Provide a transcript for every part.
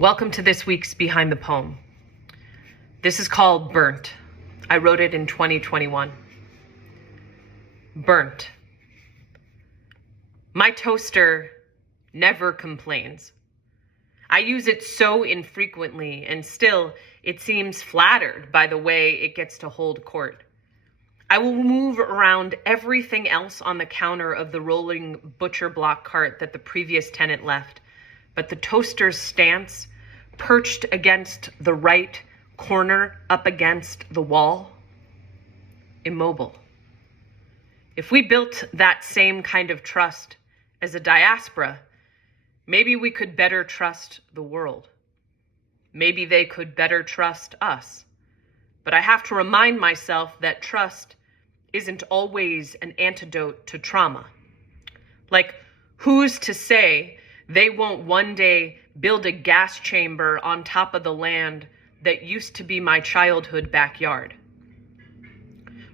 Welcome to this week's Behind the Poem. This is called Burnt. I wrote it in 2021. Burnt. My toaster never complains. I use it so infrequently, and still it seems flattered by the way it gets to hold court. I will move around everything else on the counter of the rolling butcher block cart that the previous tenant left, but the toaster's stance, perched against the right corner up against the wall, immobile. If we built that same kind of trust as a diaspora, maybe we could better trust the world. Maybe they could better trust us. But I have to remind myself that trust isn't always an antidote to trauma. Like, who's to say they won't one day build a gas chamber on top of the land that used to be my childhood backyard?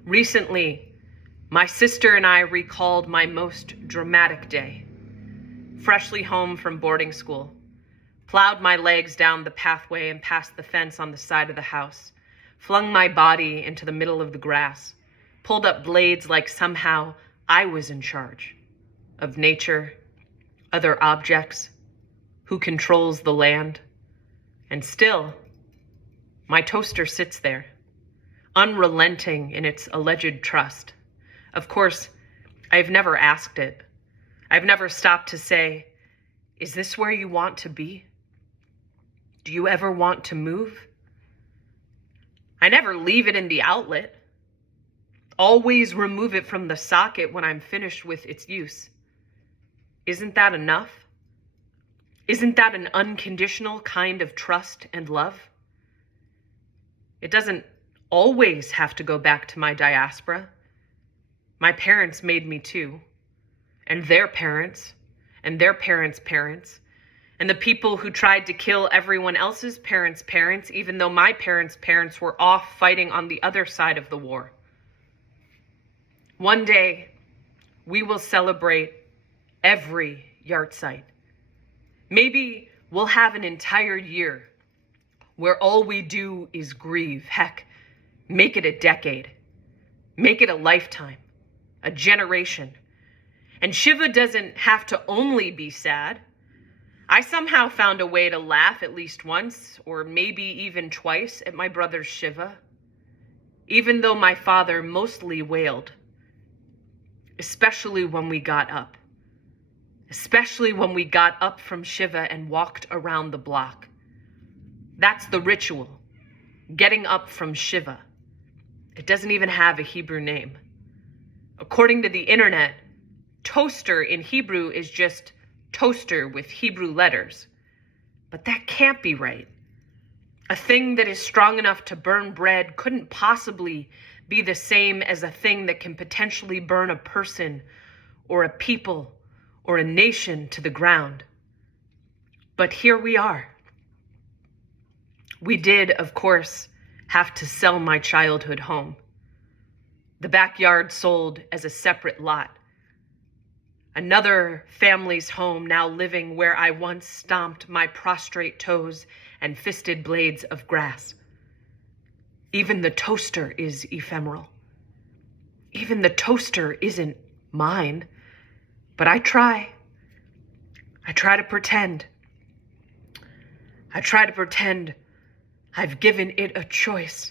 Recently, my sister and I recalled my most dramatic day. Freshly home from boarding school, plowed my legs down the pathway and past the fence on the side of the house, flung my body into the middle of the grass, pulled up blades like somehow I was in charge of nature, other objects, who controls the land. And still, my toaster sits there, unrelenting in its alleged trust. Of course, I've never asked it. I've never stopped to say, is this where you want to be? Do you ever want to move? I never leave it in the outlet. Always remove it from the socket when I'm finished with its use. Isn't that enough? Isn't that an unconditional kind of trust and love? It doesn't always have to go back to my diaspora. My parents made me too, and their parents, and their parents' parents, and the people who tried to kill everyone else's parents' parents, even though my parents' parents were off fighting on the other side of the war. One day, we will celebrate every yard site. Maybe we'll have an entire year where all we do is grieve. Heck, make it a decade. Make it a lifetime, a generation. And Shiva doesn't have to only be sad. I somehow found a way to laugh at least once, or maybe even twice, at my brother's Shiva, even though my father mostly wailed, especially when we got up. Especially when we got up from Shiva and walked around the block. That's the ritual, getting up from Shiva. It doesn't even have a Hebrew name. According to the internet, toaster in Hebrew is just toaster with Hebrew letters. But that can't be right. A thing that is strong enough to burn bread couldn't possibly be the same as a thing that can potentially burn a person or a people or a nation to the ground. But here we are. We did, of course, have to sell my childhood home. The backyard sold as a separate lot. Another family's home now living where I once stomped my prostrate toes and fisted blades of grass. Even the toaster is ephemeral. Even the toaster isn't mine. But I try. I try to pretend. I try to pretend I've given it a choice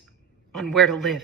on where to live.